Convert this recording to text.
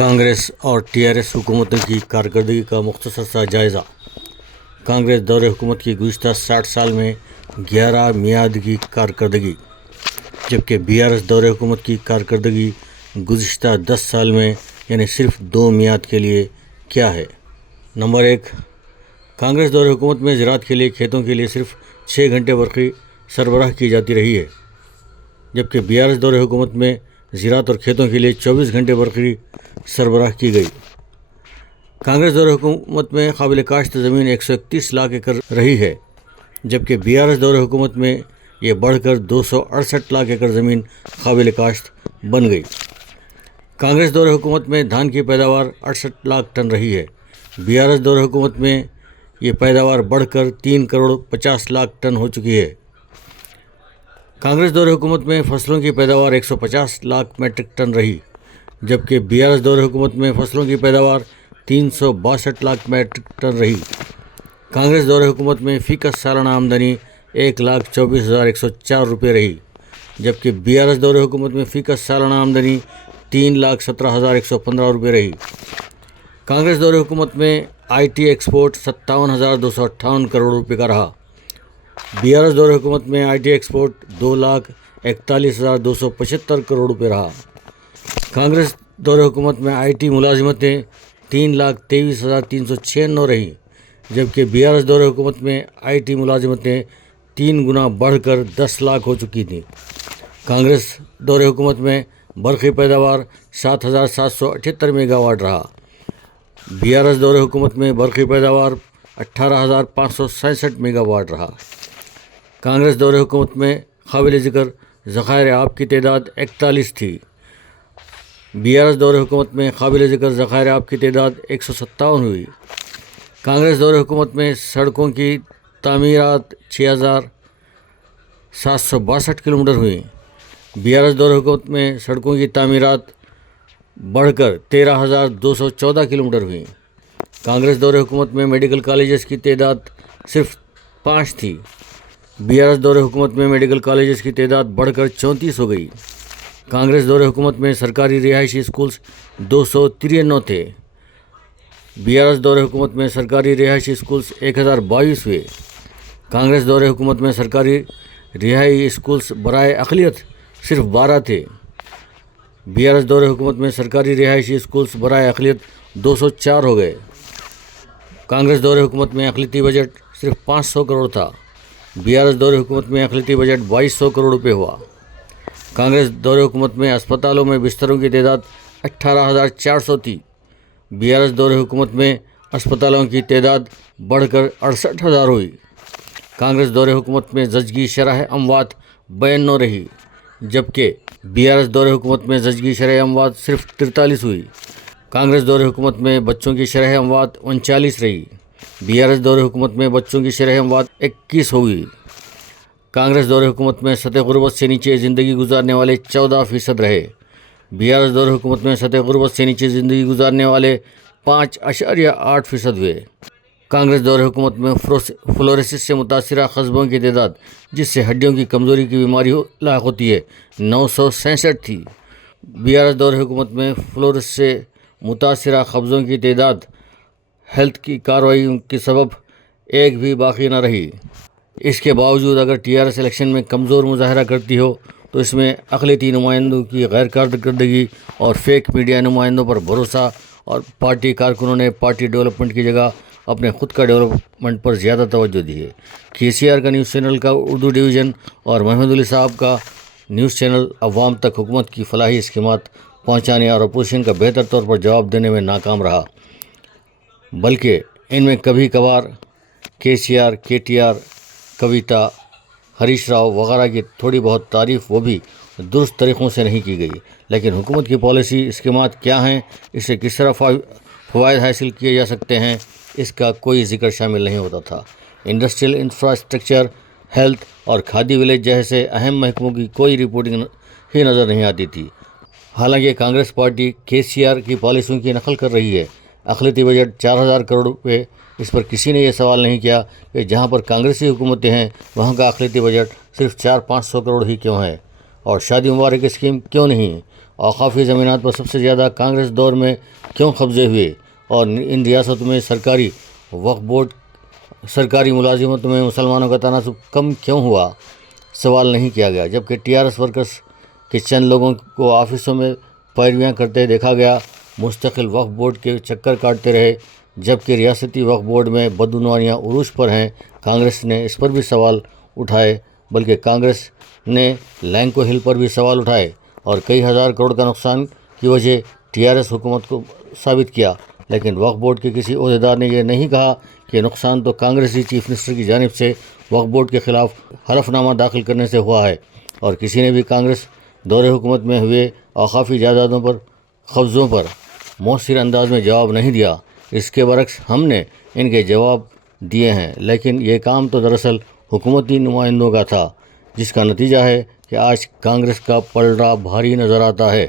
کانگریس اور T R S حکومتوں کی کارکردگی کا مختصر سا جائزہ۔ کانگریس دور حکومت کی گزشتہ 60 سال میں 11 میعاد کی کارکردگی، جبکہ بی آر ایس دور حکومت کی کارکردگی گزشتہ 10 سال میں یعنی صرف 2 میعاد کے لیے کیا ہے؟ نمبر 1، کانگریس دور حکومت میں زراعت کے لیے کھیتوں کے لیے صرف 6 گھنٹے برقی سربراہ کی جاتی رہی ہے، جبکہ بی آر ایس دور حکومت میں زراعت اور کھیتوں کے لیے 24 گھنٹے برقی سربراہ کی گئی۔ کانگریس دور حکومت میں قابل کاشت زمین 131 لاکھ ایکڑ رہی ہے، جبکہ بی آر ایس دور حکومت میں یہ بڑھ کر 268 لاکھ ایکڑ زمین قابل کاشت بن گئی۔ کانگریس دور حکومت میں دھان کی پیداوار 68 لاکھ ٹن رہی ہے، بی آر ایس دور حکومت میں یہ پیداوار بڑھ کر 3 کروڑ 50 لاکھ ٹن ہو چکی ہے۔ کانگریس دور حکومت میں فصلوں کی پیداوار 150 لاکھ میٹرک ٹن رہی، جبکہ بی آر ایس دور حکومت میں فصلوں کی پیداوار 362 لاکھ میٹرک ٹن رہی۔ کانگریس دور حکومت میں فی کس سالانہ آمدنی 1,24,104 روپے رہی، جبکہ بی آر ایس دور حکومت میں فی کس سالانہ آمدنی 3,17,115 روپے رہی۔ کانگریس دور حکومت میں آئی ٹی ایکسپورٹ 57,258 کروڑ روپے کا رہا۔ بی آر ایس دور حکومت میں آئی ٹی ایکسپورٹ 2,41,275 کروڑ روپے رہا۔ کانگریس دور حکومت میں آئی ٹی ملازمتیں 3,23,396 رہیں، جبکہ بی آر ایس دور حکومت میں آئی ٹی ملازمتیں 3 گنا بڑھ کر 10 لاکھ ہو چکی تھیں۔ کانگریس دور حکومت میں برقی پیداوار 7,778 میگا واٹ رہا۔ بی آر ایس دور حکومت میں برقی پیداوار 18,567 میگا واٹ رہا۔ کانگریس دور حکومت میں قابل ذکر ذخائر آب کی تعداد 41 تھی۔ بی آر ایس دور حکومت میں قابل ذکر ذخائر آب کی تعداد 157 ہوئی۔ کانگریس دور حکومت میں سڑکوں کی تعمیرات 6,762 کلومیٹر ہوئیں۔ بی آر ایس دور حکومت میں سڑکوں کی تعمیرات بڑھ کر 13,214 کلومیٹر ہوئیں۔ کانگریس دور حکومت میں میڈیکل کالجز کی تعداد صرف 5 تھی۔ بی آر ایس دور حکومت میں میڈیکل کالجز کی تعداد بڑھ کر 34 ہو گئی۔ کانگریس دور حکومت میں سرکاری رہائشی اسکولز 293 تھے۔ بی آر ایس دور حکومت میں سرکاری رہائشی اسکولز 1022 ہوئے۔ کانگریس دور حکومت میں سرکاری رہائشی اسکولز برائے اقلیت صرف 12 تھے۔ بی آر ایس دور حکومت میں سرکاری رہائشی اسکولز برائے اقلیت 204 ہو گئے۔ کانگریس دور حکومت میں اقلیتی بجٹ صرف 500 کروڑ تھا۔ بی آر ایس دور حکومت میں اقلیتی بجٹ 2200 کروڑ روپے ہوا۔ کانگریس دور حکومت میں اسپتالوں میں بستروں کی تعداد 18,400 تھی۔ بی آر ایس دور حکومت میں اسپتالوں کی تعداد بڑھ کر 68,000 ہوئی۔ کانگریس دور حکومت میں زچگی شرح اموات 92 رہی، جبکہ بی آر ایس دور حکومت میں زچگی شرح اموات صرف 43 ہوئی۔ کانگریس دور حکومت میں بچوں کی شرح اموات 39 رہی۔ بی آر ایس دور حکومت میں بچوں کی شرح اموات 21 ہوئی۔ کانگریس دور حکومت میں سطح غربت سے نیچے زندگی گزارنے والے 14% رہے۔ بی آر ایس دور حکومت میں سطح غربت سے نیچے زندگی گزارنے والے 5.8% ہوئے۔ کانگریس دور حکومت میں فلوریسس سے متاثرہ قصبوں کی تعداد جس سے ہڈیوں کی کمزوری کی بیماری لاحق ہوتی ہے 967 تھی۔ بی آر ایس دور حکومت میں فلوریسس سے متاثرہ قصبوں کی تعداد ہیلتھ کی کارروائیوں کے سبب ایک بھی باقی نہ رہی۔ اس کے باوجود اگر ٹی آر ایس الیکشن میں کمزور مظاہرہ کرتی ہو تو اس میں اقلیتی نمائندوں کی غیر کارکردگی اور فیک میڈیا نمائندوں پر بھروسہ اور پارٹی کارکنوں نے پارٹی ڈیولپمنٹ کی جگہ اپنے خود کا ڈیولپمنٹ پر زیادہ توجہ دی ہے۔ کے سی آر کا نیوز چینل کا اردو ڈویژن اور محمد علی صاحب کا نیوز چینل عوام تک حکومت کی فلاحی اسکیمات پہنچانے اور اپوزیشن کا بہتر طور پر جواب دینے میں ناکام رہا، بلکہ ان میں کبھی کبھار کے سی آر، کے ٹی آر، کویتا، ہریش راؤ وغیرہ کی تھوڑی بہت تعریف وہ بھی درست طریقوں سے نہیں کی گئی، لیکن حکومت کی پالیسی اسکیمات کیا ہیں، اس سے کس طرح فوائد حاصل کیے جا سکتے ہیں، اس کا کوئی ذکر شامل نہیں ہوتا تھا۔ انڈسٹریل انفراسٹرکچر، ہیلتھ اور کھادی ولیج جیسے اہم محکموں کی کوئی رپورٹنگ ہی نظر نہیں آتی تھی۔ حالانکہ کانگریس پارٹی کے سی آر کی پالیسیوں کی نقل کر رہی ہے۔ اقلیتی بجٹ 4,000 کروڑ روپے، اس پر کسی نے یہ سوال نہیں کیا کہ جہاں پر کانگریسی حکومتیں ہیں وہاں کا اقلیتی بجٹ صرف 400-500 کروڑ ہی کیوں ہے، اور شادی مبارک اسکیم کیوں نہیں، اوقافی زمینات پر سب سے زیادہ کانگریس دور میں کیوں قبضے ہوئے اور ان ریاستوں میں سرکاری وقف بورڈ سرکاری ملازمتوں میں مسلمانوں کا تناسب کم کیوں ہوا، سوال نہیں کیا گیا، جبکہ TRS ورکرز کے چند لوگوں کو آفسوں میں پیرویاں کرتے دیکھا گیا، مستقل وقف بورڈ کے چکر کاٹتے رہے، جبکہ ریاستی وقف بورڈ میں بدعنوانیاں عروج پر ہیں۔ کانگریس نے اس پر بھی سوال اٹھائے، بلکہ کانگریس نے لینکو ہل پر بھی سوال اٹھائے اور کئی ہزار کروڑ کا نقصان کی وجہ TRS حکومت کو ثابت کیا، لیکن وقف بورڈ کے کسی عہدیدار نے یہ نہیں کہا کہ نقصان تو کانگریسی چیف منسٹر کی جانب سے وقف بورڈ کے خلاف حلف نامہ داخل کرنے سے ہوا ہے، اور کسی نے بھی کانگریس دور حکومت میں ہوئے اوقافی جائیدادوں پر قبضوں پر مؤثر انداز میں جواب نہیں دیا۔ اس کے برعکس ہم نے ان کے جواب دیے ہیں، لیکن یہ کام تو دراصل حکومتی نمائندوں کا تھا، جس کا نتیجہ ہے کہ آج کانگریس کا پلڑا بھاری نظر آتا ہے۔